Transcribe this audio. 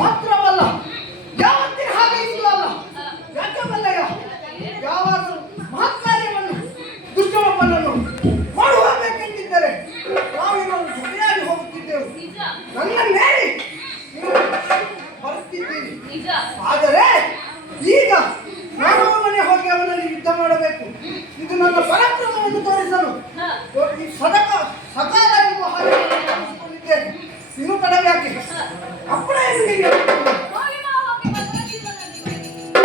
ಮಾತ್ರವಲ್ಲ, ಯಾವತ್ತಿನ ಹಾಗೆ ಇದ್ದು ಅಲ್ಲ. ಯಾಕಂಬಲ್ಲಯ್ಯ, ಯಾವಾಗ ಮಹತ್ಕಾರ್ಯವನ್ನು ದುಷ್ಟೊಬ್ಬನನ್ನು ಮಾಡುವಬೇಕೆಂದಿದ್ದರೆ ನಾವಿನ್ನು ಜೊತೆಯಾಗಿ ಹೋಗುತ್ತಿದ್ದೆವು. ನನ್ನ ಮೇಲೆ ಬರುತ್ತಿದ್ದೀರಿ. ಆದರೆ ಈಗ ನಾನು ಮನೆ ಹೋಗಿ ಅವನಲ್ಲಿ ಯುದ್ಧ ಮಾಡಬೇಕು. ಇದು ನನ್ನ ಪರಾಕ್ರಮವನ್ನು ತೋರಿಸಲು ಈ ಸಕಾಲ ಎಂಬ ಹಾಗೆ ಇನ್ನು ತಡವ್ಯಾಕೆ ಅಪ್ಪಣೆ